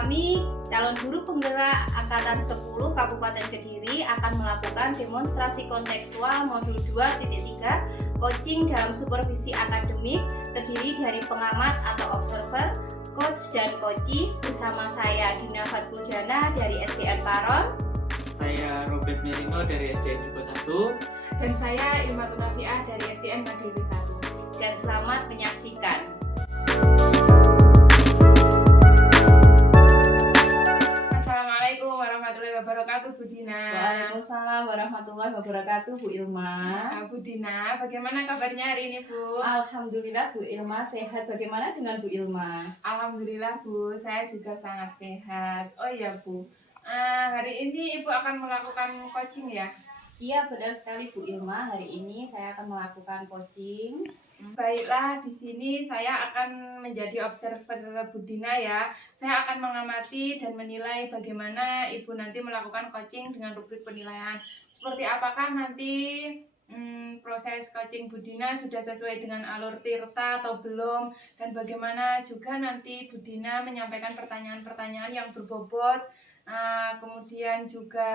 Kami, calon guru penggerak Angkatan 10 Kabupaten Kediri akan melakukan demonstrasi kontekstual modul 2.3 coaching dalam supervisi akademik terdiri dari pengamat atau observer, coach dan coachee bersama saya Dina Fatpuljana dari SDN Paron. Saya Robert Merino dari SDN Dukuh 1. Dan saya Ilma Tunafiah dari SDN Madilwi 1. Dan selamat menyaksikan. Assalamualaikum warahmatullahi wabarakatuh, Bu Dina. Waalaikumsalam warahmatullahi wabarakatuh, Bu Ilma. Bu Dina, bagaimana kabarnya hari ini, Bu? Alhamdulillah Bu Ilma sehat. Bagaimana dengan Bu Ilma? Alhamdulillah, Bu, saya juga sangat sehat. Oh iya, Bu, hari ini Ibu akan melakukan coaching ya? Iya, benar sekali Bu Ilma. Hari ini saya akan melakukan coaching. Baiklah, di sini saya akan menjadi observer Bu Dina ya. Saya akan mengamati dan menilai bagaimana Ibu nanti melakukan coaching dengan rubrik penilaian. Seperti apakah nanti proses coaching Bu Dina sudah sesuai dengan alur tirta atau belum, dan bagaimana juga nanti Bu Dina menyampaikan pertanyaan-pertanyaan yang berbobot, kemudian juga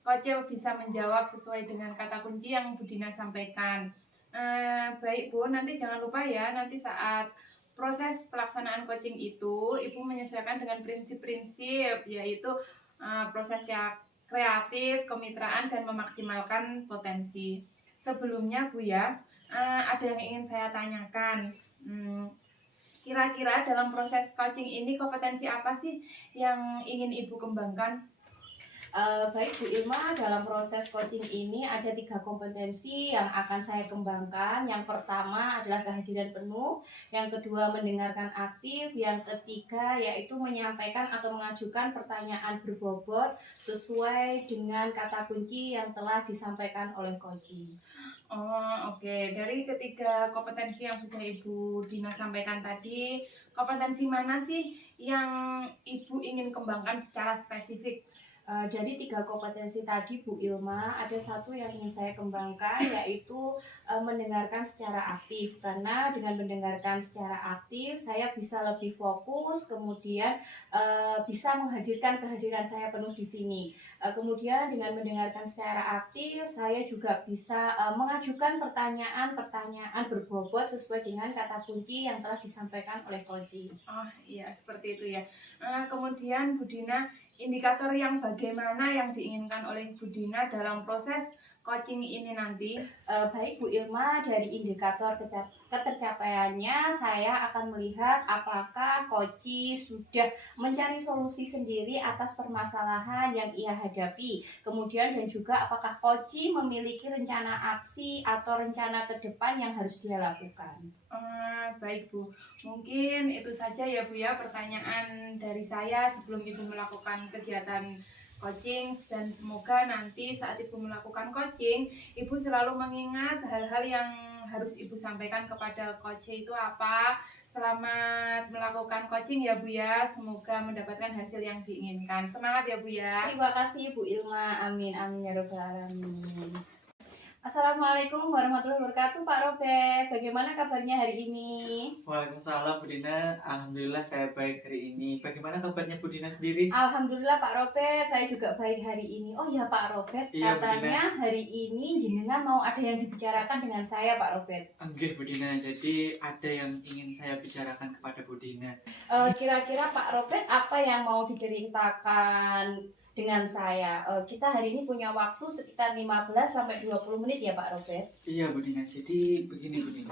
coach bisa menjawab sesuai dengan kata kunci yang Bu Dina sampaikan. Baik Bu, nanti jangan lupa ya, nanti saat proses pelaksanaan coaching itu Ibu menyesuaikan dengan prinsip-prinsip, yaitu proses kreatif, kemitraan, dan memaksimalkan potensi. Sebelumnya Bu ya, ada yang ingin saya tanyakan. Kira-kira dalam proses coaching ini kompetensi apa sih yang ingin Ibu kembangkan? Baik Bu Ilma, dalam proses coaching ini ada 3 kompetensi yang akan saya kembangkan. Yang pertama adalah kehadiran penuh, yang kedua mendengarkan aktif, yang ketiga yaitu menyampaikan atau mengajukan pertanyaan berbobot sesuai dengan kata kunci yang telah disampaikan oleh coaching. Oke. Dari ketiga kompetensi yang sudah Ibu Dina sampaikan tadi, kompetensi mana sih yang Ibu ingin kembangkan secara spesifik? Jadi 3 kompetensi tadi Bu Ilma, ada satu yang ingin saya kembangkan yaitu mendengarkan secara aktif, karena dengan mendengarkan secara aktif saya bisa lebih fokus, kemudian bisa menghadirkan kehadiran saya penuh di sini. Kemudian dengan mendengarkan secara aktif saya juga bisa mengajukan pertanyaan-pertanyaan berbobot sesuai dengan kata kunci yang telah disampaikan oleh coaching. Oh iya, seperti itu ya. Kemudian Bu Dina, indikator yang bagaimana yang diinginkan oleh Bu Dina dalam proses coaching ini nanti? Baik Bu Ilma, dari indikator ketercapaiannya saya akan melihat apakah coaching sudah mencari solusi sendiri atas permasalahan yang ia hadapi. Kemudian dan juga apakah coaching memiliki rencana aksi atau rencana ke depan yang harus dia lakukan. Baik Bu, mungkin itu saja ya Bu ya pertanyaan dari saya sebelum Ibu melakukan kegiatan coaching, dan semoga nanti saat Ibu melakukan coaching Ibu selalu mengingat hal-hal yang harus Ibu sampaikan kepada coach itu apa. Selamat melakukan coaching ya Bu ya, semoga mendapatkan hasil yang diinginkan. Semangat ya Bu ya. Terima kasih Bu Ilma, amin amin ya robbal alamin. Assalamualaikum warahmatullahi wabarakatuh Pak Robert, bagaimana kabarnya hari ini? Waalaikumsalam Bu Dina, alhamdulillah saya baik hari ini. Bagaimana kabarnya Bu Dina sendiri? Alhamdulillah Pak Robert, saya juga baik hari ini. Oh ya Pak Robert, Iya, katanya hari ini jenengan mau ada yang dibicarakan dengan saya Pak Robert. Enggak Bu Dina, jadi ada yang ingin saya bicarakan kepada Bu Dina. Kira-kira Pak Robert apa yang mau diceritakan dengan saya? Kita hari ini punya waktu sekitar 15-20 menit ya Pak Robert. Iya Bu Dina, jadi begini Bu Dina,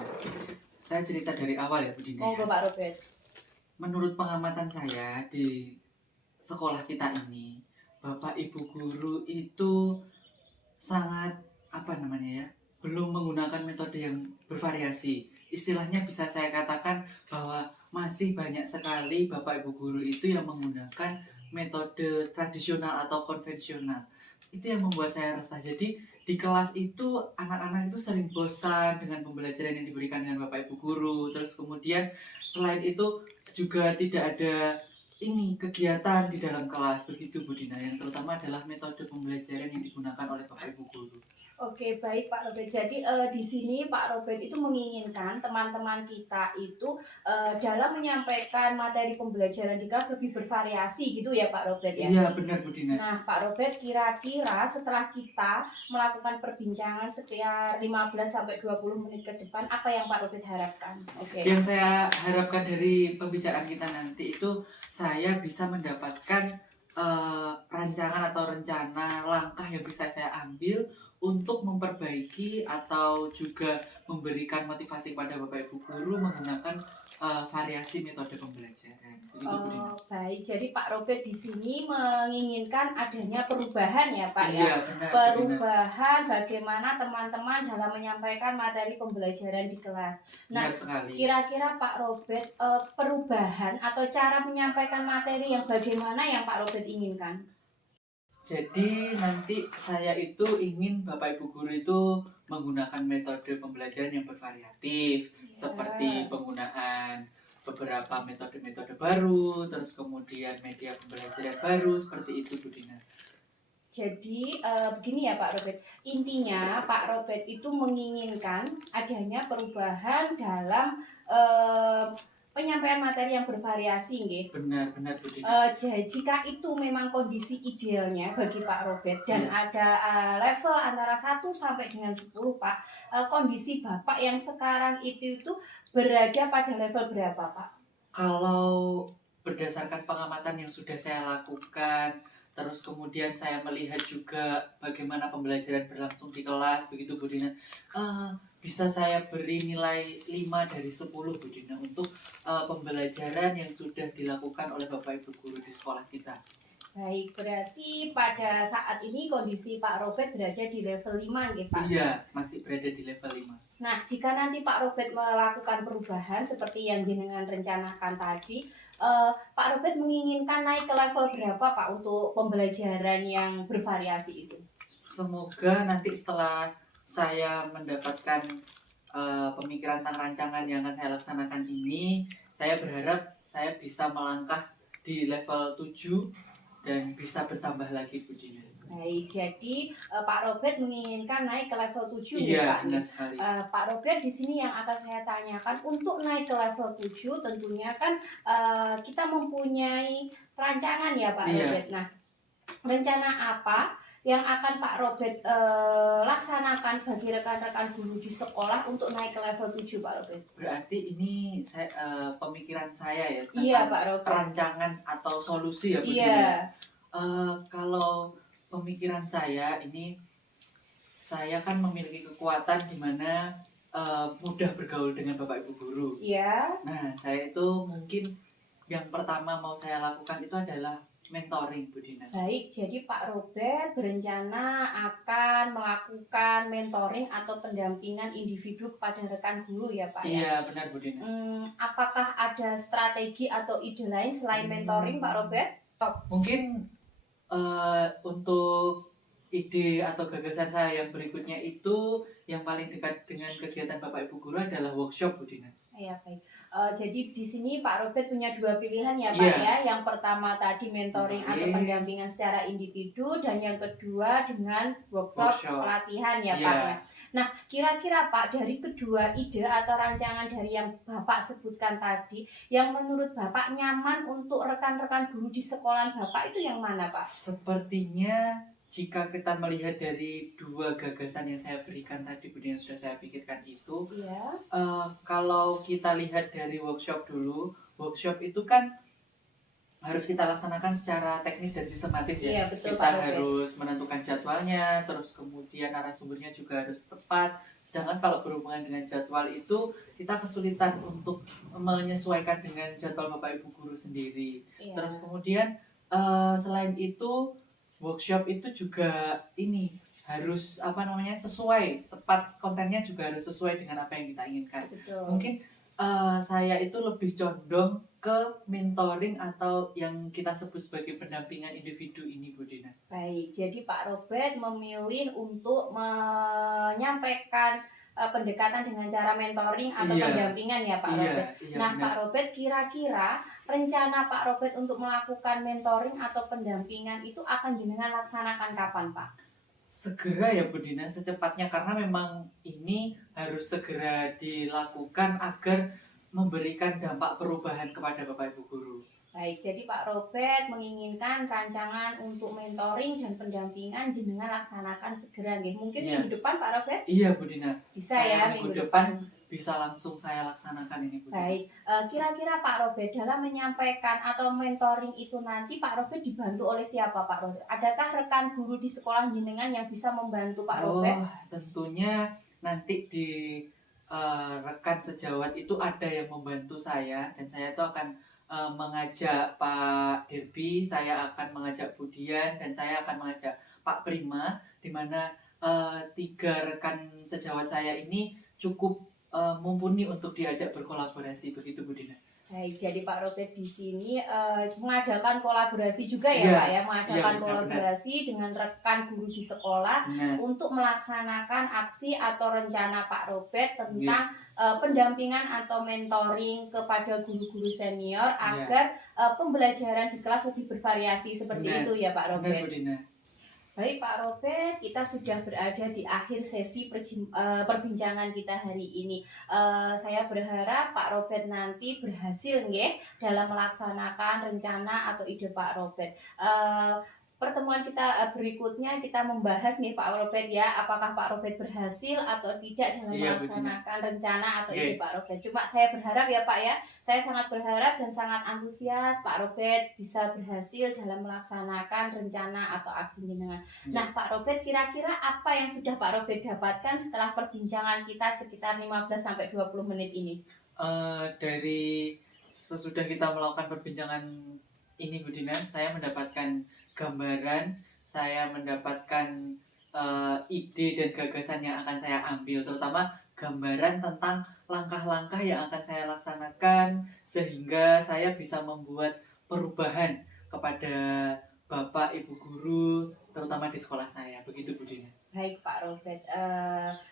saya cerita dari awal ya Bu Dina. Monggo Pak Robert. Menurut pengamatan saya di sekolah kita ini, Bapak Ibu guru itu sangat belum menggunakan metode yang bervariasi. Istilahnya bisa saya katakan bahwa masih banyak sekali Bapak Ibu guru itu yang menggunakan metode tradisional atau konvensional. Itu yang membuat saya resah. Jadi di kelas itu anak-anak itu sering bosan dengan pembelajaran yang diberikan dengan Bapak Ibu guru. Terus kemudian selain itu juga tidak ada kegiatan di dalam kelas, begitu Bu Dina. Yang terutama adalah metode pembelajaran yang digunakan oleh Bapak Ibu guru. Oke, baik Pak Robert. Jadi di sini Pak Robert itu menginginkan teman-teman kita itu dalam menyampaikan materi pembelajaran di kelas lebih bervariasi gitu ya Pak Robert ya. Iya, benar Bu Dina. Nah, Pak Robert, kira-kira setelah kita melakukan perbincangan sekitar 15 sampai 20 menit ke depan, apa yang Pak Robert harapkan? Oke. Yang saya harapkan dari pembicaraan kita nanti itu saya bisa mendapatkan rancangan atau rencana langkah yang bisa saya ambil untuk memperbaiki atau juga memberikan motivasi pada Bapak Ibu guru menggunakan variasi metode pembelajaran. Begitu Bu Dina. Baik. Jadi Pak Robert di sini menginginkan adanya perubahan ya Pak ya. Iya, benar, Bu Dina. Perubahan bagaimana teman-teman dalam menyampaikan materi pembelajaran di kelas. Nah, Benar sekali. kira-kira Pak Robert perubahan atau cara menyampaikan materi yang bagaimana yang Pak Robert inginkan? Jadi nanti saya itu ingin Bapak Ibu guru itu menggunakan metode pembelajaran yang bervariatif, seperti penggunaan beberapa metode-metode baru, terus kemudian media pembelajaran baru, seperti itu Bu Dina. Jadi begini ya Pak Robert, intinya Pak Robert itu menginginkan adanya perubahan dalam penyampaian materi yang bervariasi, nggih. Benar-benar Bu Dina. Jadi jika itu memang kondisi idealnya bagi Pak Robert dan ada level antara 1 sampai dengan 10 Pak, kondisi Bapak yang sekarang itu berada pada level berapa Pak? Kalau berdasarkan pengamatan yang sudah saya lakukan, terus kemudian saya melihat juga bagaimana pembelajaran berlangsung di kelas, begitu Bu Dina, bisa saya beri nilai 5 dari 10 Bu Dina untuk pembelajaran yang sudah dilakukan oleh Bapak Ibu guru di sekolah kita. Baik, berarti pada saat ini kondisi Pak Robert berada di level 5 nggih Pak? Iya, masih berada di level 5. Nah, jika nanti Pak Robert melakukan perubahan seperti yang jenengan rencanakan tadi, Pak Robert menginginkan naik ke level berapa Pak untuk pembelajaran yang bervariasi itu? Semoga nanti setelah saya mendapatkan pemikiran tentang rancangan yang akan saya laksanakan ini, saya berharap saya bisa melangkah di level 7 dan bisa bertambah lagi Bu Dina. Baik, jadi Pak Robert menginginkan naik ke level 7 Iya, ya Pak. benar sekali. Pak Robert di sini yang akan saya tanyakan untuk naik ke level 7 tentunya kan kita mempunyai rancangan ya Pak Robert. Nah, rencana apa yang akan Pak Robert laksanakan bagi rekan-rekan guru di sekolah untuk naik ke level 7 Pak Robert? Berarti ini pemikiran saya ya tentang Iya Pak Robert. rancangan atau solusi ya Bu Dina. Iya. Kalau pemikiran saya ini, saya kan memiliki kekuatan di mana mudah bergaul dengan Bapak Ibu guru. Iya. Nah, saya itu mungkin yang pertama mau saya lakukan itu adalah mentoring Bu Dina. Baik, jadi Pak Robert berencana akan melakukan mentoring atau pendampingan individu kepada rekan guru ya Pak ya? Iya, benar Bu Dina. Apakah ada strategi atau ide lain selain mentoring Pak Robert? Mungkin untuk ide atau gagasan saya yang berikutnya itu yang paling dekat dengan kegiatan Bapak Ibu guru adalah workshop Bu Dina. Ya baik. Jadi di sini Pak Robert punya 2 pilihan ya Pak ya. Yang pertama tadi mentoring atau pendampingan secara individu dan yang kedua dengan workshop. Pelatihan ya Pak ya. Nah, kira-kira Pak dari kedua ide atau rancangan dari yang Bapak sebutkan tadi, yang menurut Bapak nyaman untuk rekan-rekan guru di sekolah Bapak itu yang mana Pak? Sepertinya jika kita melihat dari 2 gagasan yang saya berikan tadi, yang sudah saya pikirkan itu, kalau kita lihat dari workshop dulu, workshop itu kan harus kita laksanakan secara teknis dan sistematis ya. Iya, betul, kita harus menentukan jadwalnya, terus kemudian narasumbernya juga harus tepat. Sedangkan kalau berhubungan dengan jadwal itu, kita kesulitan untuk menyesuaikan dengan jadwal Bapak Ibu guru sendiri. Terus kemudian selain itu, workshop itu juga ini harus sesuai, tepat, kontennya juga harus sesuai dengan apa yang kita inginkan. Betul. Mungkin saya itu lebih condong ke mentoring atau yang kita sebut sebagai pendampingan individu ini Bu Dina. Baik, jadi Pak Robert memilih untuk menyampaikan pendekatan dengan cara mentoring atau pendampingan ya Pak Robert. Nah benar. Pak Robert, kira-kira rencana Pak Robert untuk melakukan mentoring atau pendampingan itu akan jenengan laksanakan kapan Pak? segera ya Bu Dina, secepatnya, karena memang ini harus segera dilakukan agar memberikan dampak perubahan kepada Bapak Ibu guru. Baik, jadi Pak Robert menginginkan rancangan untuk mentoring dan pendampingan jenengan laksanakan segera nggih. Mungkin Iya. minggu depan Pak Robert? Iya Bu Dina, Bisa saya ya minggu minggu depan depan. bisa langsung saya laksanakan ini Bu Dina. Baik, kira-kira Pak Robert dalam menyampaikan atau mentoring itu nanti Pak Robert dibantu oleh siapa Pak Robert? Adakah rekan guru di sekolah jenengan yang bisa membantu Pak Robert? Tentunya nanti di rekan sejawat itu ada yang membantu saya, dan saya tuh akan mengajak Pak Derby, saya akan mengajak Budian, dan saya akan mengajak Pak Prima, di mana 3 rekan sejawat saya ini cukup mumpuni untuk diajak berkolaborasi, begitu Bu Dina. Baik, jadi Pak Robert di sini mengadakan kolaborasi juga ya Iya, Pak ya, mengadakan iya, benar, kolaborasi dengan rekan guru di sekolah Nah, untuk melaksanakan aksi atau rencana Pak Robert tentang pendampingan atau mentoring kepada guru-guru senior agar pembelajaran di kelas lebih bervariasi seperti Benar, itu ya Pak benar Robert. Bu Dina. Baik Pak Robert, kita sudah berada di akhir sesi perbincangan kita hari ini. Saya berharap Pak Robert nanti berhasil nggih dalam melaksanakan rencana atau ide Pak Robert. Pertemuan kita berikutnya kita membahas nih Pak Robert ya, apakah Pak Robert berhasil atau tidak dalam Iya, Bu Dina. melaksanakan rencana atau ide Iya. Pak Robert. Cuma saya berharap ya Pak ya, saya sangat berharap dan sangat antusias Pak Robert bisa berhasil dalam melaksanakan rencana atau aksi jenengan. Nah Pak Robert, kira-kira apa yang sudah Pak Robert dapatkan setelah perbincangan kita sekitar 15-20 menit ini? Dari sesudah kita melakukan perbincangan ini Bu Dina, saya mendapatkan gambaran, saya mendapatkan ide dan gagasan yang akan saya ambil, terutama gambaran tentang langkah-langkah yang akan saya laksanakan sehingga saya bisa membuat perubahan kepada Bapak Ibu guru, terutama di sekolah saya. Begitu Bu Dina. Baik Pak Robert,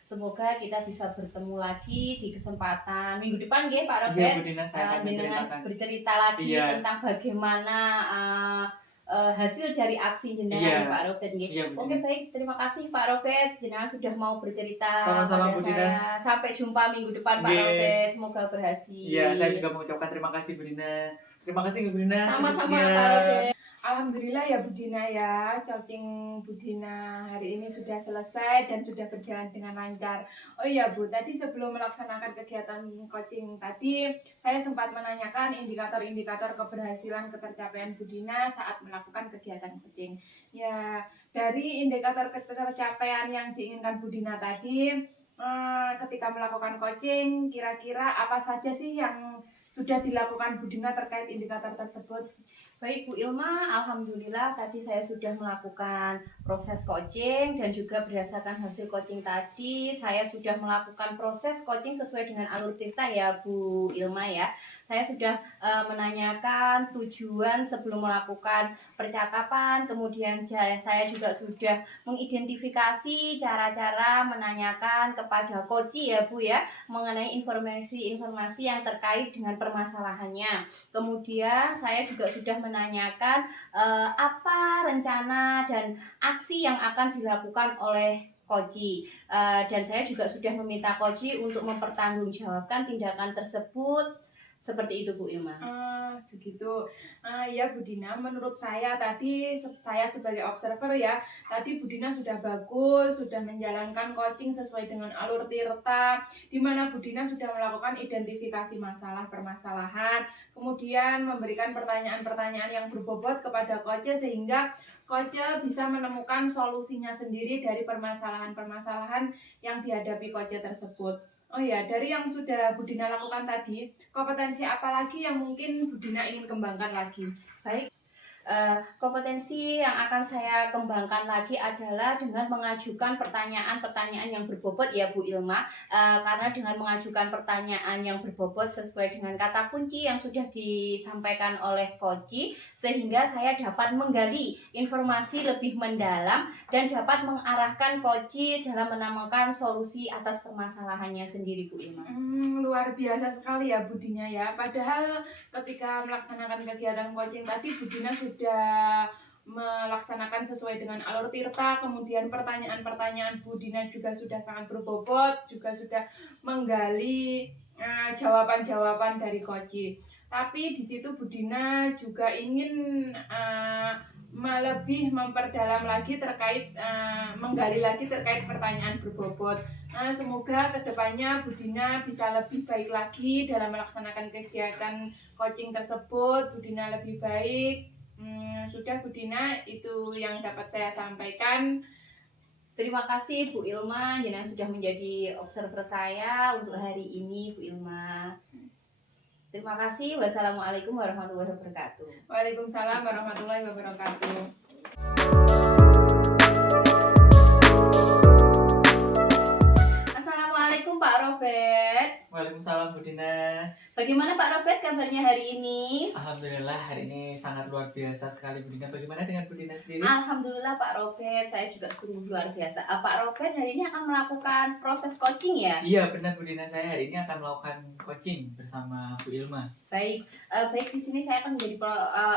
semoga kita bisa bertemu lagi di kesempatan minggu depan nggih Pak Iya Robert. Bu Dina, saya akan Dengan menceritakan. bercerita lagi Iya. tentang bagaimana hasil dari aksi jenengan Iya. Pak Robert nggih. Iya Bu Oke Dina. baik, terima kasih Pak Robert, jenengan sudah mau bercerita Sama-sama, pada Bu Dina. saya. Sampai jumpa minggu depan Pak Nggih. Robert, semoga berhasil. Iya, saya juga mengucapkan terima kasih Bu Dina. Terima kasih Bu Dina. Sama-sama Terusnya. Pak Robert. Alhamdulillah ya Budina ya, coaching Budina hari ini sudah selesai dan sudah berjalan dengan lancar. Oh iya Bu, tadi sebelum melaksanakan kegiatan coaching tadi, saya sempat menanyakan indikator-indikator keberhasilan ketercapaian Budina saat melakukan kegiatan coaching. Ya, dari indikator ketercapaian yang diinginkan Budina tadi, ketika melakukan coaching, kira-kira apa saja sih yang sudah dilakukan Budina terkait indikator tersebut? Baik Bu Ilma, alhamdulillah tadi saya sudah melakukan proses coaching dan juga berdasarkan hasil coaching tadi saya sudah melakukan proses coaching sesuai dengan alur cerita ya Bu Ilma ya. Saya sudah menanyakan tujuan sebelum melakukan percakapan, kemudian saya juga sudah mengidentifikasi cara-cara menanyakan kepada coach ya Bu ya mengenai informasi-informasi yang terkait dengan permasalahannya. Kemudian saya juga sudah menanyakan apa rencana dan aksi yang akan dilakukan oleh Koci, dan saya juga sudah meminta Koci untuk mempertanggungjawabkan tindakan tersebut. Seperti itu Bu Ilma. Begitu. Ya Bu Dina, menurut saya tadi saya sebagai observer ya, tadi Bu Dina sudah bagus, sudah menjalankan coaching sesuai dengan alur tirta, di mana Bu Dina sudah melakukan identifikasi masalah permasalahan, kemudian memberikan pertanyaan-pertanyaan yang berbobot kepada coach sehingga coach bisa menemukan solusinya sendiri dari permasalahan-permasalahan yang dihadapi coach tersebut. Oh ya, dari yang sudah Budina lakukan tadi, kompetensi apa lagi yang mungkin Budina ingin kembangkan lagi? Baik, kompetensi yang akan saya kembangkan lagi adalah dengan mengajukan pertanyaan-pertanyaan yang berbobot ya Bu Ilma, karena dengan mengajukan pertanyaan yang berbobot sesuai dengan kata kunci yang sudah disampaikan oleh Koci, sehingga saya dapat menggali informasi lebih mendalam dan dapat mengarahkan Koci dalam menemukan solusi atas permasalahannya sendiri Bu Ilma. Luar biasa sekali ya Budina ya, padahal ketika melaksanakan kegiatan coaching tadi Budina sudah melaksanakan sesuai dengan alur tirta. Kemudian pertanyaan-pertanyaan Bu Dina juga sudah sangat berbobot, juga sudah menggali jawaban-jawaban dari Koci. Tapi di situ Bu Dina juga ingin lebih memperdalam lagi terkait menggali lagi terkait pertanyaan berbobot. Semoga kedepannya Bu Dina bisa lebih baik lagi dalam melaksanakan kegiatan coaching tersebut. Bu Dina lebih baik. Sudah Bu Dina, itu yang dapat saya sampaikan. Terima kasih Bu Ilma, jenengan sudah menjadi observer saya untuk hari ini Bu Ilma. Terima kasih. Wassalamualaikum warahmatullahi wabarakatuh. Waalaikumsalam warahmatullahi wabarakatuh. Assalamualaikum Pak Robert. Waalaikumsalam Bu Dina. Bagaimana Pak Robert kabarnya hari ini? Alhamdulillah hari ini sangat luar biasa sekali Bu Dina. Bagaimana dengan Bu Dina sendiri? Alhamdulillah Pak Robert, saya juga sungguh luar biasa. Pak Robert hari ini akan melakukan proses coaching ya? Iya benar Bu Dina, saya hari ini akan melakukan coaching bersama Bu Ilma. Baik, baik di sini saya akan menjadi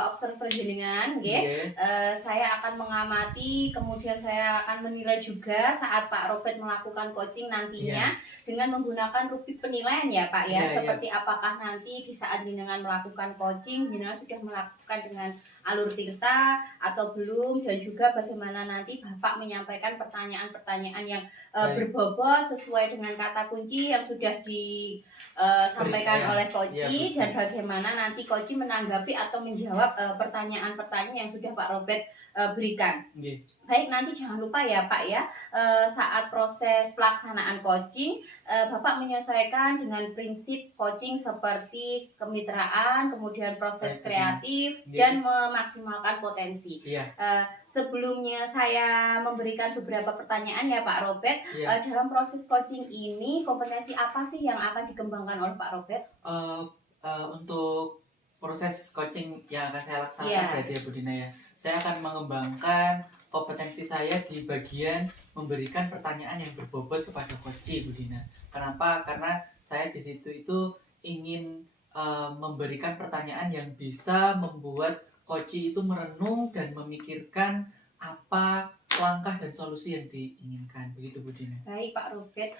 observer jenengan, nggih. Saya akan mengamati, kemudian saya akan menilai juga saat Pak Robert melakukan coaching nantinya dengan menggunakan rubrik penilaian ya Pak ya. Seperti apakah nanti di saat jenengan melakukan coaching, jenengan sudah melakukan dengan alur tirta atau belum, dan juga bagaimana nanti Bapak menyampaikan pertanyaan-pertanyaan yang berbobot sesuai dengan kata kunci yang sudah disampaikan oleh Koci, dan bagaimana nanti Koci menanggapi atau menjawab pertanyaan-pertanyaan yang sudah Pak Robert berikan. Baik, nanti jangan lupa ya Pak ya, saat proses pelaksanaan coaching Bapak menyesuaikan dengan prinsip coaching seperti kemitraan, kemudian proses kreatif dan memaksimalkan potensi. Sebelumnya saya memberikan beberapa pertanyaan ya Pak Robert. Dalam proses coaching ini kompetensi apa sih yang akan dikembangkan oleh Pak Robert? Untuk proses coaching yang akan saya laksanakan berarti ya Bu Dina ya, saya akan mengembangkan kompetensi saya di bagian memberikan pertanyaan yang berbobot kepada coach Bu Dina. Kenapa? Karena saya di situ itu ingin memberikan pertanyaan yang bisa membuat coach itu merenung dan memikirkan apa langkah dan solusi yang diinginkan, begitu Bu Dina. Baik Pak Robert,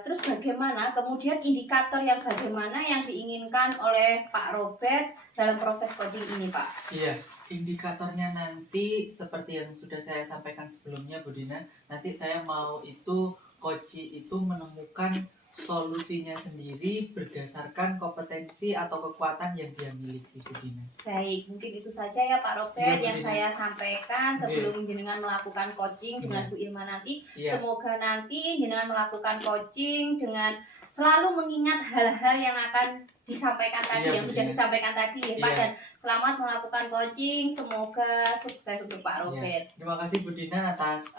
terus bagaimana kemudian indikator yang bagaimana yang diinginkan oleh Pak Robert dalam proses coaching ini Pak? Iya, indikatornya nanti seperti yang sudah saya sampaikan sebelumnya Bu Dina, nanti saya mau itu coach itu menemukan solusinya sendiri berdasarkan kompetensi atau kekuatan yang dia miliki Bu Dina. Baik, mungkin itu saja ya Pak Robert yang saya sampaikan sebelum jenengan melakukan coaching dengan Bu Ilma nanti. Semoga nanti jenengan melakukan coaching dengan selalu mengingat hal-hal yang akan disampaikan tadi, yang sudah disampaikan tadi ya Pak, dan selamat melakukan coaching, semoga sukses untuk Pak Robert. Terima kasih Bu Dina atas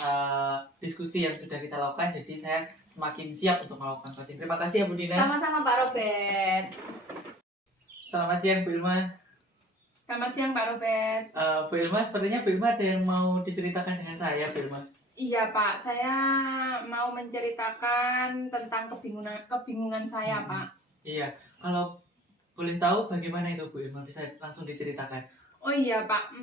diskusi yang sudah kita lakukan, jadi saya semakin siap untuk melakukan coaching. Terima kasih ya Bu Dina. Sama-sama Pak Robert. Selamat siang Bu Ilma. Selamat siang Pak Robert. Bu Ilma, sepertinya Bu Ilma ada yang mau diceritakan dengan saya Bu Ilma. Iya Pak, saya mau menceritakan tentang kebingungan saya Pak. Iya, kalau boleh tahu bagaimana itu Bu Ilma, bisa langsung diceritakan. Oh iya Pak,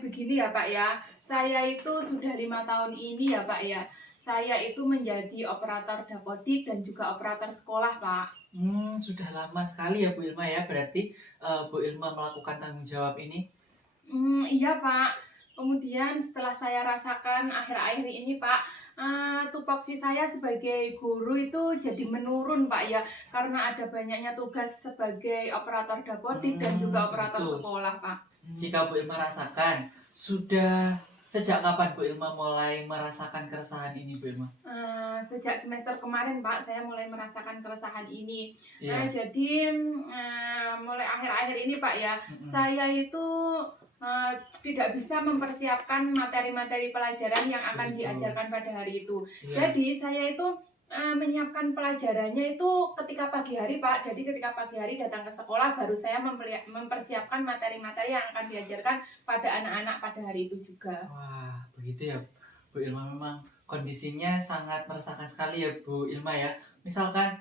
begini ya Pak ya, saya itu sudah 5 tahun ini ya Pak ya, saya itu menjadi operator dapodik dan juga operator sekolah Pak. Sudah lama sekali ya Bu Ilma ya, berarti Bu Ilma melakukan tanggung jawab ini. Iya Pak. Kemudian setelah saya rasakan akhir-akhir ini Pak, tupoksi saya sebagai guru itu jadi menurun Pak ya, karena ada banyaknya tugas sebagai operator dapodik dan juga operator sekolah Pak. Jika Bu Ilma rasakan, sudah sejak kapan Bu Ilma mulai merasakan keresahan ini Bu Ilma? Sejak semester kemarin Pak, saya mulai merasakan keresahan ini. Jadi mulai akhir-akhir ini Pak ya, saya itu tidak bisa mempersiapkan materi-materi pelajaran yang akan diajarkan pada hari itu. Jadi saya itu menyiapkan pelajarannya itu ketika pagi hari Pak. Jadi ketika pagi hari datang ke sekolah baru saya mempersiapkan materi-materi yang akan diajarkan pada anak-anak pada hari itu juga. Wah, begitu ya Bu Ilma, memang kondisinya sangat meresahkan sekali ya Bu Ilma ya. Misalkan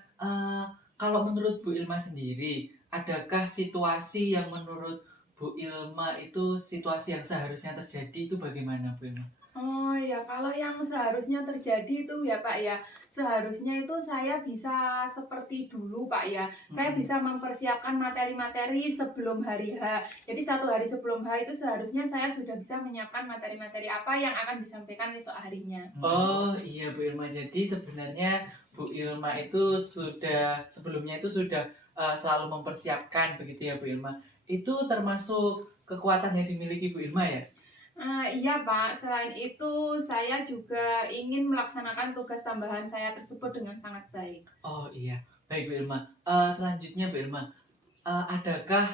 kalau menurut Bu Ilma sendiri, adakah situasi yang menurut Bu Ilma itu situasi yang seharusnya terjadi itu bagaimana Bu Ilma? Oh ya, kalau yang seharusnya terjadi itu ya Pak ya, seharusnya itu saya bisa seperti dulu Pak ya. Saya Mm-mm. bisa mempersiapkan materi-materi sebelum hari H. Jadi 1 hari sebelum H itu seharusnya saya sudah bisa menyiapkan materi-materi apa yang akan disampaikan esok harinya. Oh iya Bu Ilma, jadi sebenarnya Bu Ilma itu sudah sebelumnya itu sudah selalu mempersiapkan begitu ya Bu Ilma. Itu termasuk kekuatan yang dimiliki Bu Ilma ya? Iya Pak, selain itu saya juga ingin melaksanakan tugas tambahan saya tersebut dengan sangat baik. Oh iya, baik Bu Ilma. Selanjutnya Bu Ilma, adakah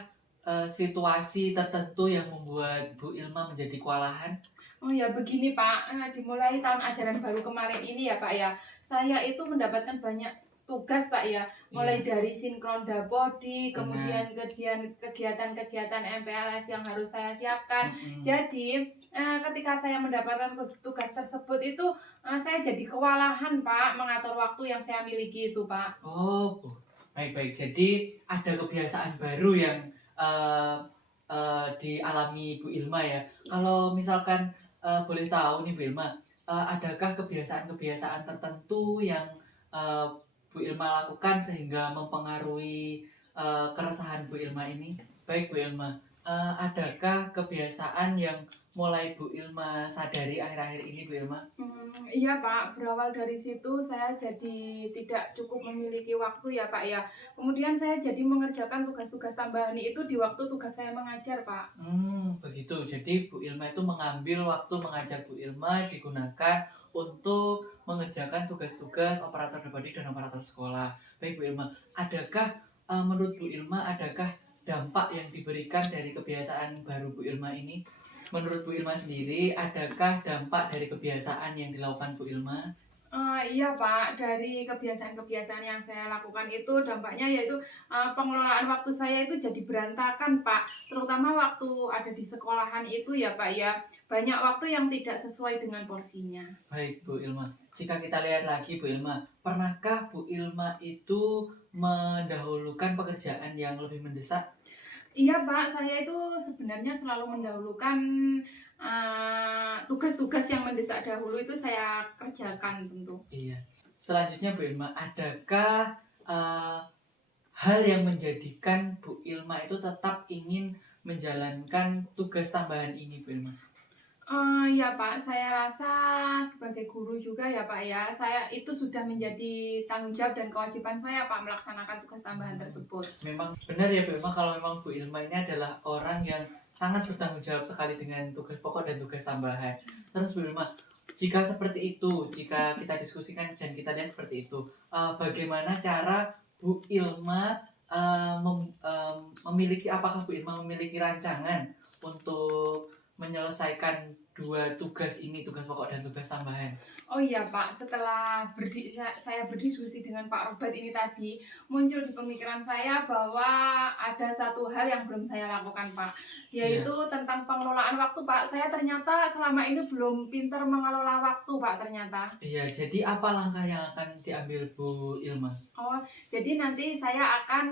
situasi tertentu yang membuat Bu Ilma menjadi kewalahan? Oh ya begini Pak, dimulai tahun ajaran baru kemarin ini ya Pak ya, saya itu mendapatkan banyak tugas Pak ya, mulai Iya, dari sinkron dapodi, benar. kemudian kegiatan-kegiatan MPLS yang harus saya siapkan. Mm-mm. Jadi ketika saya mendapatkan tugas tersebut itu saya jadi kewalahan Pak mengatur waktu yang saya miliki itu Pak. Oh, baik-baik. Jadi ada kebiasaan baru yang uh, dialami Bu Ilma ya. Kalau misalkan boleh tahu nih Bu Ilma, adakah kebiasaan-kebiasaan tertentu yang uh, Bu Ilma lakukan sehingga mempengaruhi keresahan Bu Ilma ini? Baik Bu Ilma, adakah kebiasaan yang mulai Bu Ilma sadari akhir-akhir ini Bu Ilma? Iya Pak, berawal dari situ saya jadi tidak cukup memiliki waktu ya Pak ya. Kemudian saya jadi mengerjakan tugas-tugas tambahan itu di waktu tugas saya mengajar Pak. Begitu. Jadi Bu Ilma itu mengambil waktu mengajar Bu Ilma digunakan untuk mengerjakan tugas-tugas operator dapodik dan operator sekolah. Baik Bu Ilma, adakah menurut Bu Ilma adakah dampak yang diberikan dari kebiasaan baru Bu Ilma ini? Menurut Bu Ilma sendiri, adakah dampak dari kebiasaan yang dilakukan Bu Ilma? Iya Pak, dari kebiasaan-kebiasaan yang saya lakukan itu dampaknya yaitu pengelolaan waktu saya itu jadi berantakan Pak. Terutama waktu ada di sekolahan itu ya Pak ya, banyak waktu yang tidak sesuai dengan porsinya. Baik Bu Ilma, jika kita lihat lagi Bu Ilma, pernahkah Bu Ilma itu mendahulukan pekerjaan yang lebih mendesak? Iya Pak, saya itu sebenarnya selalu mendahulukan tugas-tugas yang mendesak dahulu itu saya kerjakan tentu. Iya. Selanjutnya Bu Ilma, adakah hal yang menjadikan Bu Ilma itu tetap ingin menjalankan tugas tambahan ini Bu Ilma? Ya Pak, saya rasa sebagai guru juga ya Pak ya, saya itu sudah menjadi tanggung jawab dan kewajiban saya Pak melaksanakan tugas tambahan tersebut. Memang benar ya Bu Ilma, kalau memang Bu Ilma ini adalah orang yang sangat bertanggung jawab sekali dengan tugas pokok dan tugas tambahan. Terus Bu Ilma, jika seperti itu, jika kita diskusikan dan kita lihat seperti itu, bagaimana cara Bu Ilma memiliki, apakah Bu Ilma memiliki rancangan untuk menyelesaikan dua tugas ini, tugas pokok dan tugas tambahan? Oh iya Pak, setelah saya berdiskusi dengan Pak Robert ini tadi, muncul di pemikiran saya bahwa ada satu hal yang belum saya lakukan Pak, Iya, yaitu tentang pengelolaan waktu Pak. Saya ternyata selama ini belum pintar mengelola waktu Pak ternyata. iya. Jadi apa langkah yang akan diambil Bu Ilma? Oh, jadi nanti saya akan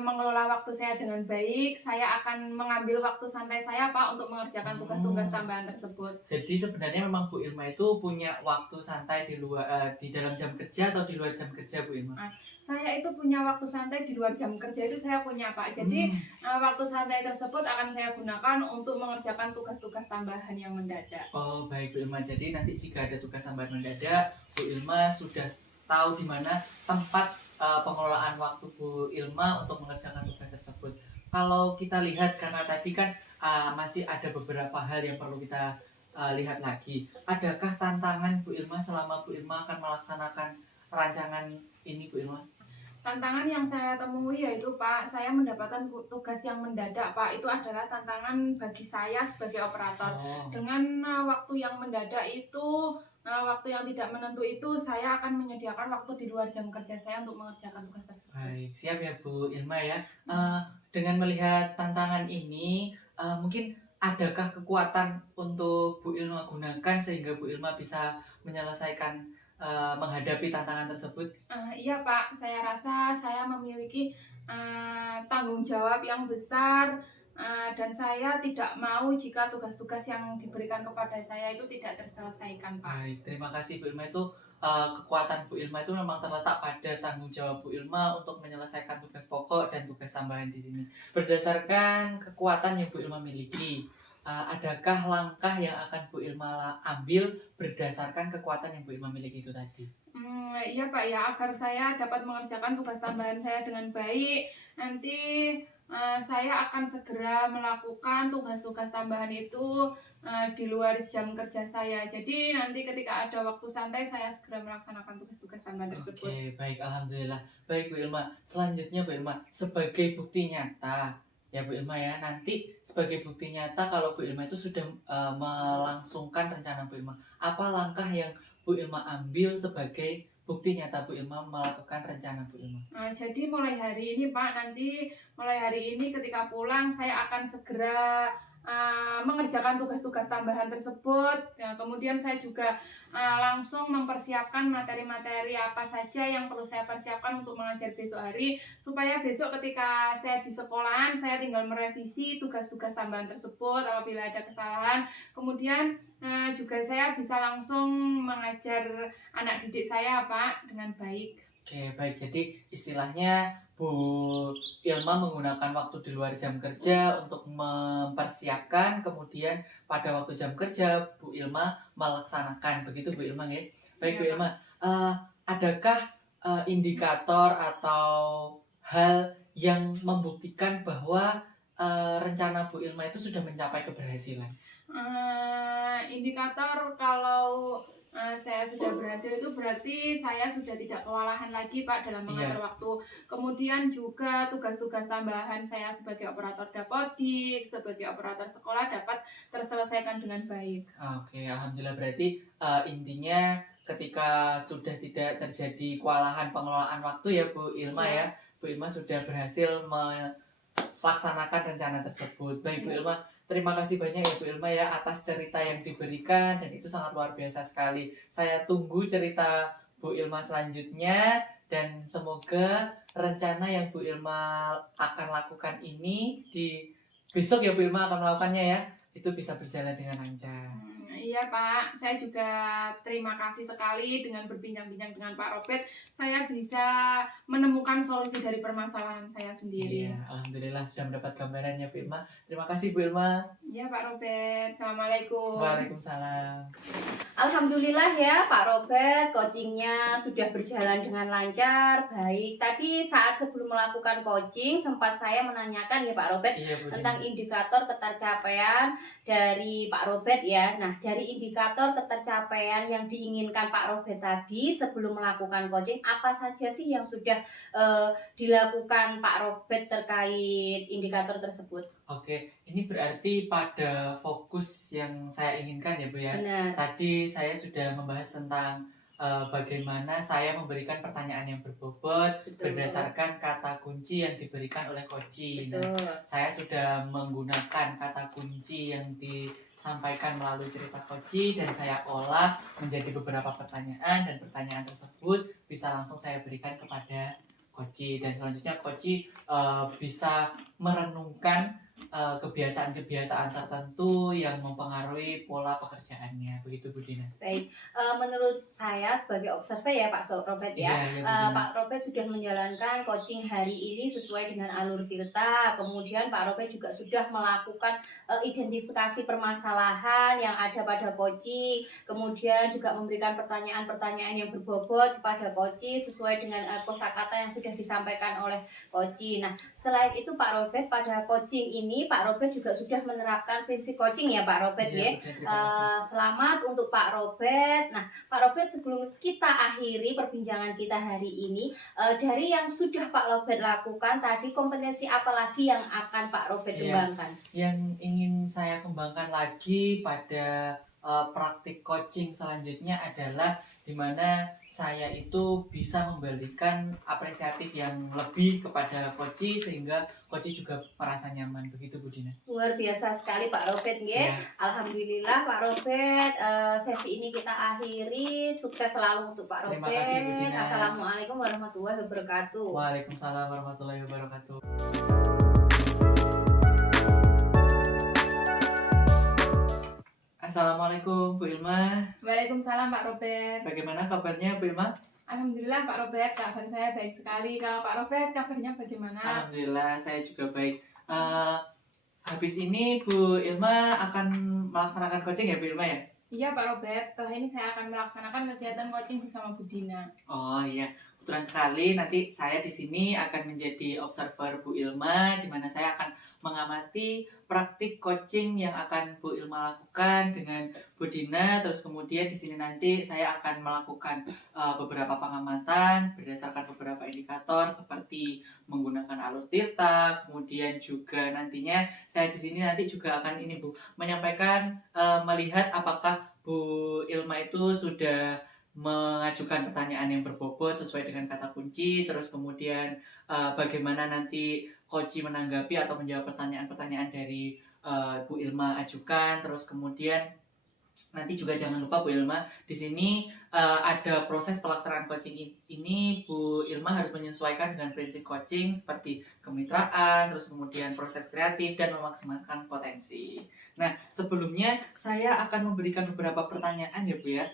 mengelola waktu saya dengan baik. Saya akan mengambil waktu santai saya Pak untuk mengerjakan tugas-tugas tambahan tersebut. Jadi sebenarnya memang Bu Ilma itu punya waktu santai di luar di dalam jam kerja atau di luar jam kerja Bu Ilma? Saya itu punya waktu santai di luar jam kerja itu saya punya Pak. Jadi waktu santai tersebut akan saya gunakan untuk mengerjakan tugas-tugas tambahan yang mendadak. Oh baik Bu Ilma. Jadi nanti jika ada tugas tambahan mendadak, Bu Ilma sudah tahu di mana tempat pengelolaan waktu Bu Ilma untuk mengerjakan tugas tersebut. Kalau kita lihat karena tadi kan masih ada beberapa hal yang perlu kita lihat lagi. Adakah tantangan Bu Ilma selama Bu Ilma akan melaksanakan rancangan ini Bu Ilma? Tantangan yang saya temui yaitu Pak, saya mendapatkan tugas yang mendadak Pak. Itu adalah tantangan bagi saya sebagai operator. Oh. Dengan waktu yang mendadak itu, waktu yang tidak menentu itu, saya akan menyediakan waktu di luar jam kerja saya untuk mengerjakan tugas tersebut. Baik, siap ya Bu Ilma ya. Dengan melihat tantangan ini, mungkin adakah kekuatan untuk Bu Ilma gunakan sehingga Bu Ilma bisa menyelesaikan menghadapi tantangan tersebut? Iya Pak, saya rasa saya memiliki tanggung jawab yang besar dan saya tidak mau jika tugas-tugas yang diberikan kepada saya itu tidak terselesaikan, Pak. Baik, terima kasih Bu Ilma. Itu kekuatan Bu Ilma itu memang terletak pada tanggung jawab Bu Ilma untuk menyelesaikan tugas pokok dan tugas tambahan di sini. Berdasarkan kekuatan yang Bu Ilma miliki, adakah langkah yang akan Bu Ilma ambil berdasarkan kekuatan yang Bu Ilma miliki itu tadi? Iya Pak ya, agar saya dapat mengerjakan tugas tambahan saya dengan baik, nanti saya akan segera melakukan tugas-tugas tambahan itu di luar jam kerja saya. Jadi nanti ketika ada waktu santai saya segera melaksanakan tugas-tugas tambahan tersebut. Oke, baik, alhamdulillah. Baik Bu Ilma, selanjutnya Bu Ilma, sebagai bukti nyata ya Bu Ilma ya, nanti sebagai bukti nyata kalau Bu Ilma itu sudah melangsungkan rencana Bu Ilma, apa langkah yang Bu Ilma ambil sebagai bukti nyata Bu Ilma melakukan rencana Bu Ilma? Jadi mulai hari ini Pak, mulai hari ini ketika pulang saya akan segera mengerjakan tugas-tugas tambahan tersebut. Ya, kemudian saya juga langsung mempersiapkan materi-materi apa saja yang perlu saya persiapkan untuk mengajar besok hari, supaya besok ketika saya di sekolahan saya tinggal merevisi tugas-tugas tambahan tersebut apabila ada kesalahan. Kemudian juga saya bisa langsung mengajar anak didik saya Pak dengan baik. Oke, baik. Jadi istilahnya Bu Ilma menggunakan waktu di luar jam kerja untuk mempersiapkan, kemudian pada waktu jam kerja Bu Ilma melaksanakan. Begitu Bu Ilma ya? Baik Bu Iya, Ilma, adakah indikator atau hal yang membuktikan bahwa rencana Bu Ilma itu sudah mencapai keberhasilan? Indikator kalau saya sudah berhasil itu berarti saya sudah tidak kewalahan lagi Pak dalam mengatur waktu. Kemudian juga tugas-tugas tambahan saya sebagai operator dapodik, sebagai operator sekolah dapat terselesaikan dengan baik. Oke, alhamdulillah. Berarti intinya ketika sudah tidak terjadi kewalahan pengelolaan waktu ya Bu Ilma ya, Bu Ilma sudah berhasil melaksanakan rencana tersebut. Baik Bu Ilma, terima kasih banyak ya Bu Ilma ya atas cerita yang diberikan, dan itu sangat luar biasa sekali. Saya tunggu cerita Bu Ilma selanjutnya, dan semoga rencana yang Bu Ilma akan lakukan ini di besok ya Bu Ilma akan melakukannya ya, itu bisa berjalan dengan lancar. Iya Pak, saya juga terima kasih sekali dengan berbincang-bincang dengan Pak Robert. Saya bisa menemukan solusi dari permasalahan saya sendiri. Iya, alhamdulillah sudah mendapat gambarannya Bu Ilma. Terima kasih Bu Ilma. Iya Pak Robert, Assalamualaikum. Waalaikumsalam. Alhamdulillah ya Pak Robert, coachingnya sudah berjalan dengan lancar, baik. Tadi saat sebelum melakukan coaching sempat saya menanyakan ya Pak Robert Iya, Bu tentang Dina. indikator ketercapaian dari Pak Robert ya. Nah, dari indikator ketercapaian yang diinginkan Pak Robert tadi sebelum melakukan coaching, apa saja sih yang sudah dilakukan Pak Robert terkait indikator tersebut? Oke, ini berarti pada fokus yang saya inginkan ya Bu ya. Benar. Tadi saya sudah membahas tentang bagaimana saya memberikan pertanyaan yang berbobot Betul. berdasarkan kata kunci yang diberikan oleh coaching. Nah, Betul. saya sudah menggunakan kata kunci yang disampaikan melalui cerita coaching, dan saya olah menjadi beberapa pertanyaan, dan pertanyaan tersebut bisa langsung saya berikan kepada coaching, dan selanjutnya coaching bisa merenungkan kebiasaan-kebiasaan tertentu yang mempengaruhi pola pekerjaannya. Begitu Bu Dina. Baik, menurut saya sebagai observer ya Pak Robert ya, Iya, Bu Dina. Pak Robert sudah menjalankan coaching hari ini sesuai dengan alur Tirta. Kemudian Pak Robert juga sudah melakukan identifikasi permasalahan yang ada pada coaching. Kemudian juga memberikan pertanyaan-pertanyaan yang berbobot kepada coaching sesuai dengan kosakata yang sudah disampaikan oleh coaching. Nah, selain itu Pak Robert pada coaching ini Pak Robert juga sudah menerapkan prinsip coaching ya Pak Robert ya. Iya, Bu Dina, terima kasih. Selamat untuk Pak Robert. Nah, Pak Robert, sebelum kita akhiri perbincangan kita hari ini, dari yang sudah Pak Robert lakukan tadi, kompetensi apa lagi yang akan Pak Robert Iya. kembangkan? Yang ingin saya kembangkan lagi pada praktik coaching selanjutnya adalah di mana saya itu bisa memberikan apresiatif yang lebih kepada coaching sehingga coaching juga merasa nyaman. Begitu Bu Dina. Luar biasa sekali Pak Robert ya. Iya. Alhamdulillah Pak Robert, sesi ini kita akhiri. Sukses selalu untuk Pak Robert. Terima kasih, Bu Dina. Assalamualaikum warahmatullahi wabarakatuh. Waalaikumsalam warahmatullahi wabarakatuh. Assalamualaikum Bu Ilma. Waalaikumsalam Pak Robert. Bagaimana kabarnya Bu Ilma? Alhamdulillah Pak Robert, kabar saya baik sekali. Kalau Pak Robert kabarnya bagaimana? Alhamdulillah saya juga baik. Habis ini Bu Ilma akan melaksanakan coaching ya Bu Ilma ya? Iya Pak Robert, setelah ini saya akan melaksanakan kegiatan coaching bersama Bu Dina. Oh iya, kebetulan sekali nanti saya di sini akan menjadi observer Bu Ilma, di mana saya akan mengamati praktik coaching yang akan Bu Ilma lakukan dengan Bu Dina. Terus kemudian di sini nanti saya akan melakukan beberapa pengamatan berdasarkan beberapa indikator seperti menggunakan alur tiltak. Kemudian juga nantinya saya di sini nanti juga akan ini Bu menyampaikan melihat apakah Bu Ilma itu sudah mengajukan pertanyaan yang berbobot sesuai dengan kata kunci, terus kemudian bagaimana nanti Koci menanggapi atau menjawab pertanyaan-pertanyaan dari Bu Ilma ajukan, terus kemudian nanti juga jangan lupa Bu Ilma di sini ada proses pelaksanaan coaching ini Bu Ilma harus menyesuaikan dengan prinsip coaching seperti kemitraan, terus kemudian proses kreatif dan memaksimalkan potensi. Nah sebelumnya saya akan memberikan beberapa pertanyaan ya Bu ya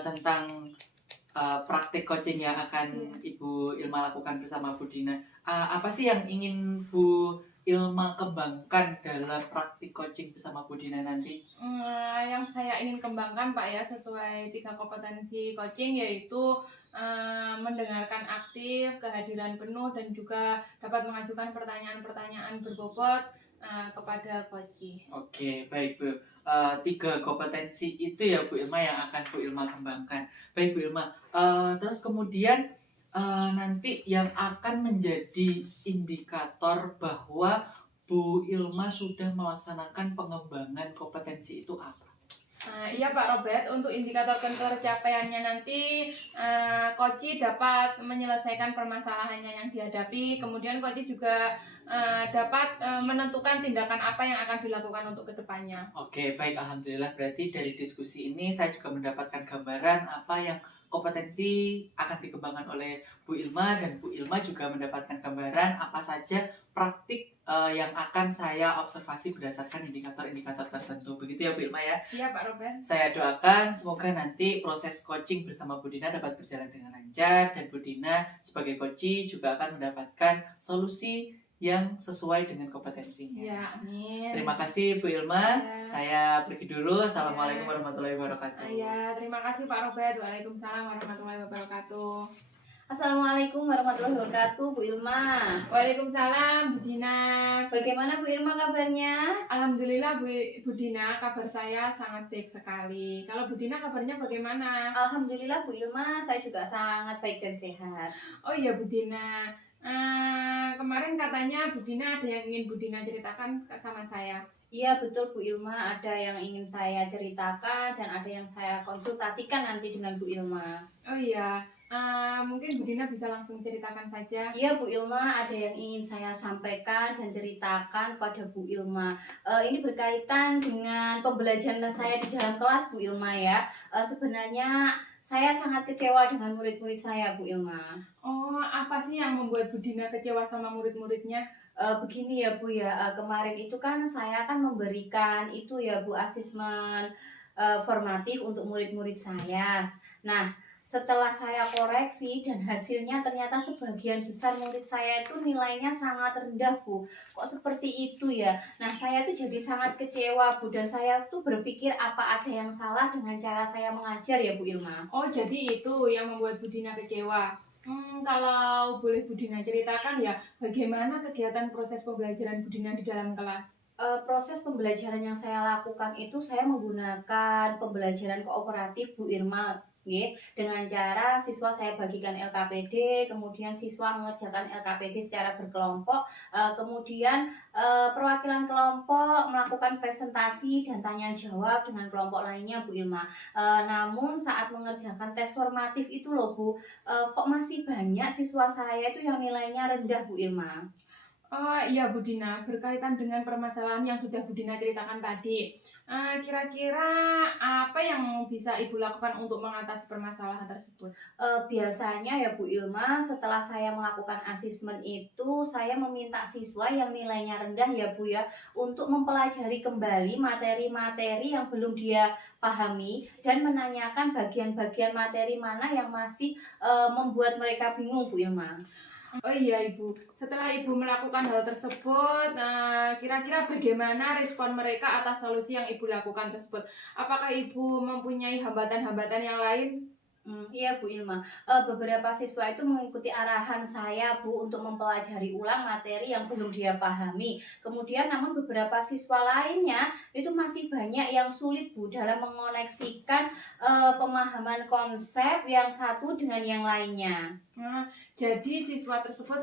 tentang praktik coaching yang akan Ibu Ilma lakukan bersama Bu Dina. Apa sih yang ingin Bu Ilma kembangkan dalam praktik coaching bersama Bu Dina nanti? Yang saya ingin kembangkan Pak ya, sesuai 3 kompetensi coaching, yaitu mendengarkan aktif, kehadiran penuh, dan juga dapat mengajukan pertanyaan-pertanyaan berbobot kepada coach. Oke, baik Bu. 3 kompetensi itu ya Bu Ilma yang akan Bu Ilma kembangkan. Baik Bu Ilma. Terus kemudian nanti yang akan menjadi indikator bahwa Bu Ilma sudah melaksanakan pengembangan kompetensi itu apa? Iya Pak Robert, untuk indikator tercapaiannya nanti coach dapat menyelesaikan permasalahannya yang dihadapi, kemudian coach juga dapat menentukan tindakan apa yang akan dilakukan untuk kedepannya. Oke, baik. Alhamdulillah berarti dari diskusi ini saya juga mendapatkan gambaran apa yang kompetensi akan dikembangkan oleh Bu Ilma, dan Bu Ilma juga mendapatkan gambaran apa saja praktik yang akan saya observasi berdasarkan indikator-indikator tertentu. Begitu ya Bu Ilma ya? Iya Pak Robert. Saya doakan semoga nanti proses coaching bersama Bu Dina dapat berjalan dengan lancar, dan Bu Dina sebagai coach juga akan mendapatkan solusi yang sesuai dengan kompetensinya. Ya, amin. Terima kasih Bu Ilma. Ya. Saya pergi dulu. Assalamualaikum warahmatullahi wabarakatuh. Ya, terima kasih Pak Robert. Waalaikumsalam warahmatullahi wabarakatuh. Assalamualaikum warahmatullahi wabarakatuh, Bu Ilma. Waalaikumsalam Bu Dina. Bagaimana Bu Ilma kabarnya? Alhamdulillah Bu Dina, kabar saya sangat baik sekali. Kalau Bu Dina kabarnya bagaimana? Alhamdulillah Bu Ilma, saya juga sangat baik dan sehat. Oh iya Bu Dina, kemarin katanya Bu Dina ada yang ingin Bu Dina ceritakan sama saya. Iya betul Bu Ilma, ada yang ingin saya ceritakan dan ada yang saya konsultasikan nanti dengan Bu Ilma. Oh iya, mungkin Bu Dina bisa langsung ceritakan saja. Iya Bu Ilma, ada yang ingin saya sampaikan dan ceritakan pada Bu Ilma. Ini berkaitan dengan pembelajaran saya di dalam kelas Bu Ilma ya. Sebenarnya saya sangat kecewa dengan murid-murid saya Bu Ilma. Oh, apa sih yang membuat Bu Dina kecewa sama murid-muridnya? Begini ya Bu ya, kemarin itu kan saya kan memberikan itu ya Bu asesmen formatif untuk murid-murid saya. Nah setelah saya koreksi dan hasilnya ternyata sebagian besar murid saya itu nilainya sangat rendah Bu. Kok seperti itu ya? Nah saya tuh jadi sangat kecewa Bu, dan saya tuh berpikir apa ada yang salah dengan cara saya mengajar ya Bu Ilma? Oh jadi itu yang membuat Bu Dina kecewa. Kalau boleh Bu Dina ceritakan ya, bagaimana kegiatan proses pembelajaran Bu Dina di dalam kelas? Proses pembelajaran yang saya lakukan itu saya menggunakan pembelajaran kooperatif Bu Irma. Dengan cara siswa saya bagikan LKPD, kemudian siswa mengerjakan LKPD secara berkelompok, kemudian perwakilan kelompok melakukan presentasi dan tanya jawab dengan kelompok lainnya Bu Ilma. Namun saat mengerjakan tes formatif itu loh Bu, kok masih banyak siswa saya itu yang nilainya rendah Bu Ilma. Oh iya Bu Dina, berkaitan dengan permasalahan yang sudah Bu Dina ceritakan tadi, kira-kira apa yang bisa Ibu lakukan untuk mengatasi permasalahan tersebut? Biasanya ya Bu Ilma, setelah saya melakukan asesmen itu, saya meminta siswa yang nilainya rendah ya Bu ya, untuk mempelajari kembali materi-materi yang belum dia pahami dan menanyakan bagian-bagian materi mana yang masih membuat mereka bingung Bu Ilma. Oh iya Ibu, setelah Ibu melakukan hal tersebut, kira-kira bagaimana respon mereka atas solusi yang Ibu lakukan tersebut? Apakah Ibu mempunyai hambatan-hambatan yang lain? Iya Bu Ilma, beberapa siswa itu mengikuti arahan saya Bu untuk mempelajari ulang materi yang belum dia pahami. Kemudian namun beberapa siswa lainnya itu masih banyak yang sulit Bu dalam mengoneksikan pemahaman konsep yang satu dengan yang lainnya. Nah, jadi siswa tersebut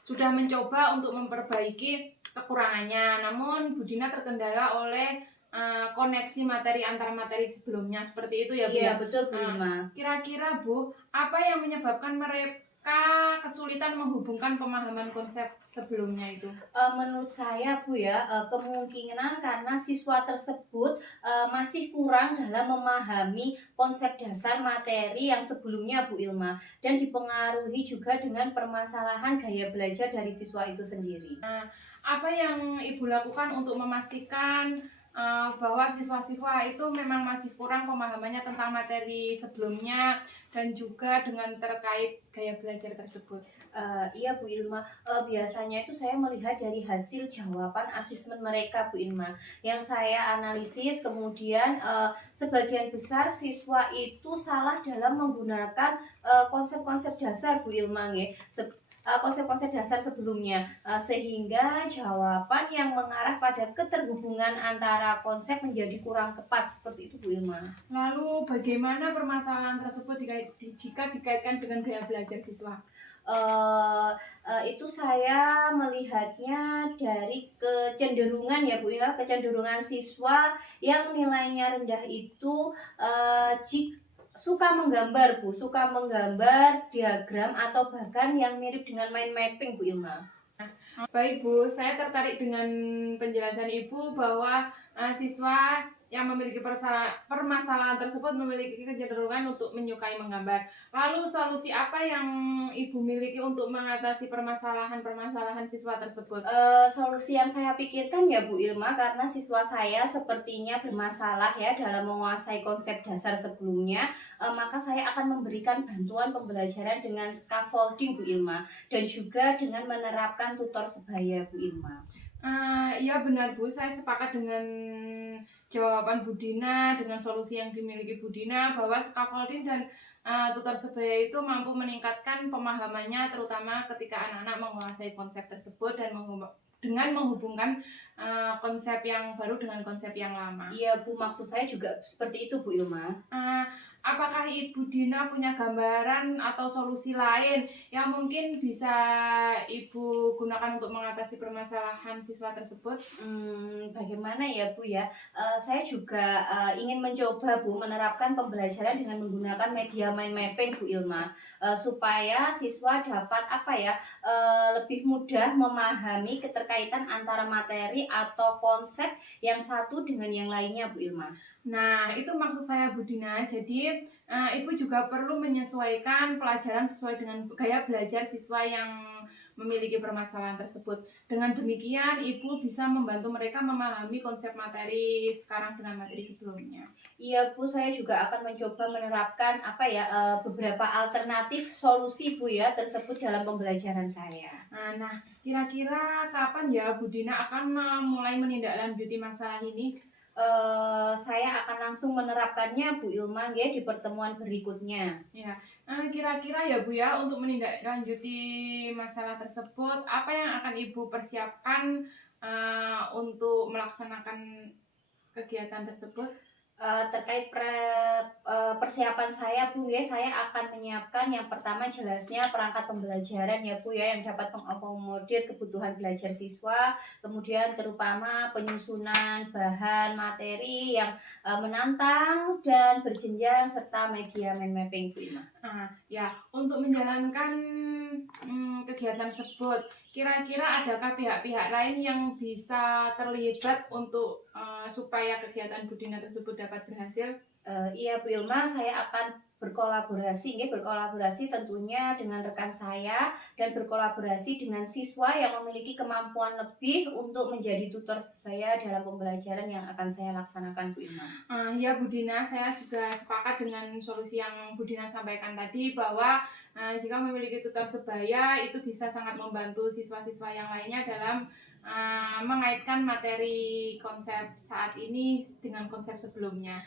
sudah mencoba untuk memperbaiki kekurangannya, namun Bu Dina terkendala oleh koneksi materi antar materi sebelumnya, seperti itu ya Bu Iya ya. betul Bu Ilma. Kira-kira Bu, apa yang menyebabkan mereka kesulitan menghubungkan pemahaman konsep sebelumnya itu? Menurut saya Bu ya, kemungkinan karena siswa tersebut, masih kurang dalam memahami konsep dasar materi yang sebelumnya Bu Ilma, dan dipengaruhi juga dengan permasalahan gaya belajar dari siswa itu sendiri. Apa yang Ibu lakukan untuk memastikan bahwa siswa-siswa itu memang masih kurang pemahamannya tentang materi sebelumnya dan juga dengan terkait gaya belajar tersebut? Iya Bu Ilma, biasanya itu saya melihat dari hasil jawaban asesmen mereka Bu Ilma, yang saya analisis kemudian, sebagian besar siswa itu salah dalam menggunakan, konsep-konsep dasar Bu Ilma nggih, konsep-konsep dasar sebelumnya, sehingga jawaban yang mengarah pada keterhubungan antara konsep menjadi kurang tepat, seperti itu Bu Ilma. Lalu bagaimana permasalahan tersebut jika dikaitkan dengan gaya belajar siswa? Itu saya melihatnya dari kecenderungan ya Bu ya, kecenderungan siswa yang nilainya rendah itu, suka menggambar Bu, suka menggambar diagram atau bahkan yang mirip dengan mind mapping Bu Ilma. Baik Bu, saya tertarik dengan penjelasan Ibu bahwa siswa yang memiliki permasalahan tersebut memiliki kecenderungan untuk menyukai menggambar. Lalu solusi apa yang Ibu miliki untuk mengatasi permasalahan-permasalahan siswa tersebut? Solusi yang saya pikirkan ya Bu Ilma, karena siswa saya sepertinya bermasalah ya dalam menguasai konsep dasar sebelumnya, maka saya akan memberikan bantuan pembelajaran dengan scaffolding Bu Ilma, dan juga dengan menerapkan tutor sebaya Bu Ilma. Iya benar Bu, saya sepakat dengan jawaban Bu Dina, dengan solusi yang dimiliki Bu Dina, bahwa scaffolding dan tutor sebaya itu mampu meningkatkan pemahamannya, terutama ketika anak-anak menguasai konsep tersebut dan dengan menghubungkan konsep yang baru dengan konsep yang lama. Iya Bu, maksud saya juga seperti itu Bu Ilma. Uh, Apakah Ibu Dina punya gambaran atau solusi lain yang mungkin bisa Ibu gunakan untuk mengatasi permasalahan siswa tersebut? Bagaimana ya Bu ya, saya juga ingin mencoba Bu menerapkan pembelajaran dengan menggunakan media mind mapping Bu Ilma, supaya siswa dapat lebih mudah memahami keterkaitan antara materi atau konsep yang satu dengan yang lainnya Bu Ilma. Nah, itu maksud saya Bu Dina. Jadi, Ibu juga perlu menyesuaikan pelajaran sesuai dengan gaya belajar siswa yang memiliki permasalahan tersebut. Dengan demikian, Ibu bisa membantu mereka memahami konsep materi sekarang dengan materi sebelumnya. Iya Bu, saya juga akan mencoba menerapkan beberapa alternatif solusi Bu ya tersebut dalam pembelajaran saya. Nah, kira-kira kapan ya Bu Dina akan mulai menindaklanjuti masalah ini? Saya akan langsung menerapkannya Bu Ilma ya di pertemuan berikutnya. Ya, kira-kira ya Bu ya, untuk menindaklanjuti masalah tersebut, apa yang akan Ibu persiapkan untuk melaksanakan kegiatan tersebut? Terkait persiapan saya Bu ya, saya akan menyiapkan yang pertama jelasnya perangkat pembelajaran ya Bu ya, yang dapat mengakomodir kebutuhan belajar siswa, kemudian terutama penyusunan bahan materi yang menantang dan berjenjang serta media mind mapping Bu Ima. Ya, untuk menjalankan kegiatan tersebut. Kira-kira adakah pihak-pihak lain yang bisa terlibat untuk supaya kegiatan Bu Dina tersebut dapat berhasil? Iya Bu Ilma, saya akan berkolaborasi tentunya dengan rekan saya dan berkolaborasi dengan siswa yang memiliki kemampuan lebih untuk menjadi tutor saya dalam pembelajaran yang akan saya laksanakan Bu Ilma. Ya Bu Dina, saya juga sepakat dengan solusi yang Bu Dina sampaikan tadi bahwa jika memiliki tutor sebaya itu bisa sangat membantu siswa-siswa yang lainnya dalam mengaitkan materi konsep saat ini dengan konsep sebelumnya.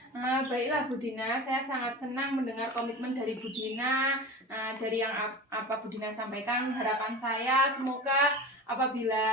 Baiklah Bu Dina, saya sangat senang mendengar komitmen dari Bu Dina, dari yang apa Bu Dina sampaikan. Harapan saya semoga apabila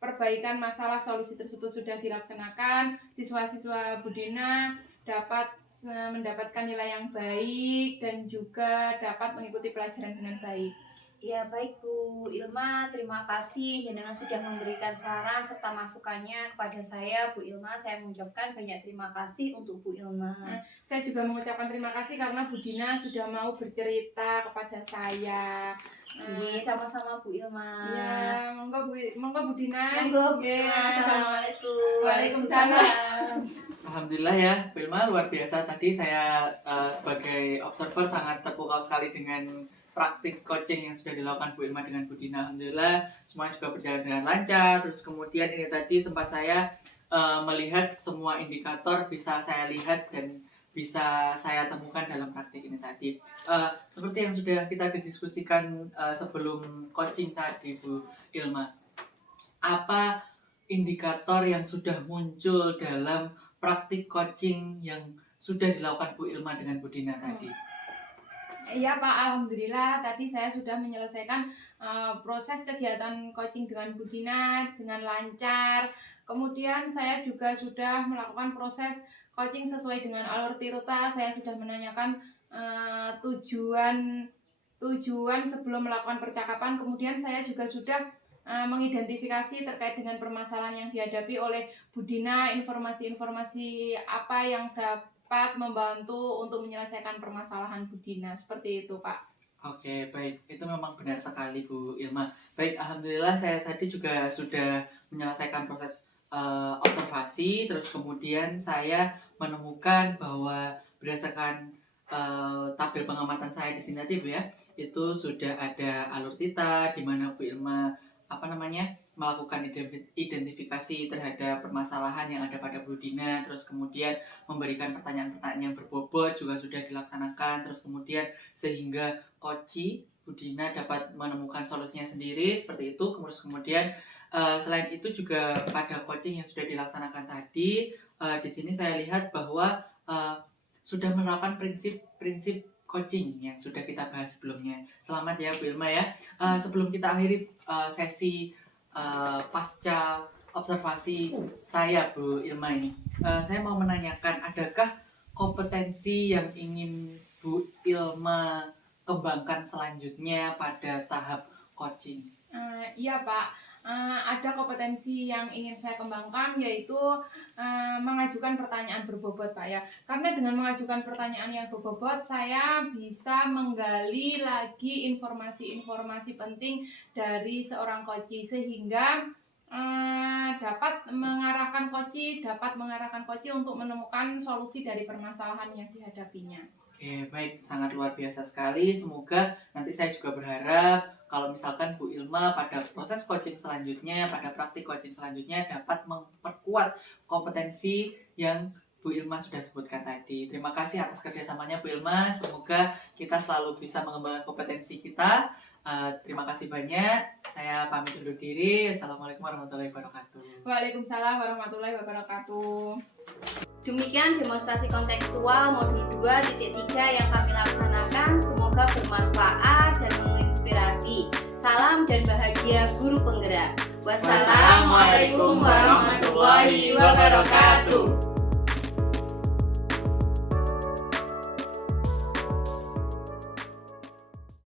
perbaikan masalah solusi tersebut sudah dilaksanakan, siswa-siswa Bu Dina dapat mendapatkan nilai yang baik dan juga dapat mengikuti pelajaran dengan baik. Ya baik Bu Ilma, terima kasih dengan sudah memberikan saran serta masukannya kepada saya Bu Ilma. Saya mengucapkan banyak terima kasih untuk Bu Ilma. Saya juga mengucapkan terima kasih karena Bu Dina sudah mau bercerita kepada saya. Sama-sama Bu Ilma. Ya, monggo Bu Dina. Monggo Bu Ilma. Assalamualaikum. Waalaikumsalam. Alhamdulillah ya, Bu Ilma luar biasa. Tadi saya sebagai observer sangat terpukau sekali dengan praktik coaching yang sudah dilakukan Bu Ilma dengan Bu Dina. Alhamdulillah semuanya juga berjalan dengan lancar. Terus kemudian ini tadi sempat saya melihat semua indikator bisa saya lihat dan bisa saya temukan dalam praktik ini tadi. Seperti yang sudah kita diskusikan sebelum coaching tadi Bu Ilma, apa indikator yang sudah muncul dalam praktik coaching yang sudah dilakukan Bu Ilma dengan Bu Dina tadi? Iya Pak, alhamdulillah tadi saya sudah menyelesaikan proses kegiatan coaching dengan Bu Dina dengan lancar. Kemudian saya juga sudah melakukan proses coaching sesuai dengan alur Tirta. Saya sudah menanyakan tujuan sebelum melakukan percakapan. Kemudian saya juga sudah mengidentifikasi terkait dengan permasalahan yang dihadapi oleh Bu Dina, informasi-informasi apa yang dapat membantu untuk menyelesaikan permasalahan Bu Dina. Seperti itu Pak. Oke, baik. Itu memang benar sekali Bu Ilma. Baik, alhamdulillah saya tadi juga sudah menyelesaikan proses observasi. Terus kemudian saya menemukan bahwa berdasarkan tabel pengamatan saya di sini tadi Bu ya, itu sudah ada alur Tita di mana Bu Ilma melakukan identifikasi terhadap permasalahan yang ada pada Bu Dina, terus kemudian memberikan pertanyaan-pertanyaan yang berbobot juga sudah dilaksanakan, terus kemudian sehingga coach Bu Dina dapat menemukan solusinya sendiri seperti itu. Kemudian selain itu juga pada coaching yang sudah dilaksanakan tadi, di sini saya lihat bahwa sudah menerapkan prinsip coaching yang sudah kita bahas sebelumnya. Selamat ya Bu Ilma ya. Sebelum kita akhiri sesi pasca observasi saya Bu Ilma ini, saya mau menanyakan, adakah kompetensi yang ingin Bu Ilma kembangkan selanjutnya pada tahap coaching? Iya Pak, ada kompetensi yang ingin saya kembangkan, yaitu mengajukan pertanyaan berbobot Pak ya. Karena dengan mengajukan pertanyaan yang berbobot, saya bisa menggali lagi informasi-informasi penting dari seorang coach, sehingga dapat mengarahkan coach untuk menemukan solusi dari permasalahan yang dihadapinya. Oke, baik, sangat luar biasa sekali. Semoga nanti saya juga berharap kalau misalkan Bu Ilma pada proses coaching selanjutnya, pada praktik coaching selanjutnya dapat memperkuat kompetensi yang Bu Ilma sudah sebutkan tadi. Terima kasih atas kerjasamanya Bu Ilma. Semoga kita selalu bisa mengembangkan kompetensi kita. Terima kasih banyak. Saya pamit undur diri. Assalamualaikum warahmatullahi wabarakatuh. Waalaikumsalam warahmatullahi wabarakatuh. Demikian demonstrasi kontekstual modul 2.3 yang kami laksanakan. Semoga bermanfaat dan menginspirasi. Salam dan bahagia guru penggerak. Wassalamualaikum warahmatullahi wabarakatuh.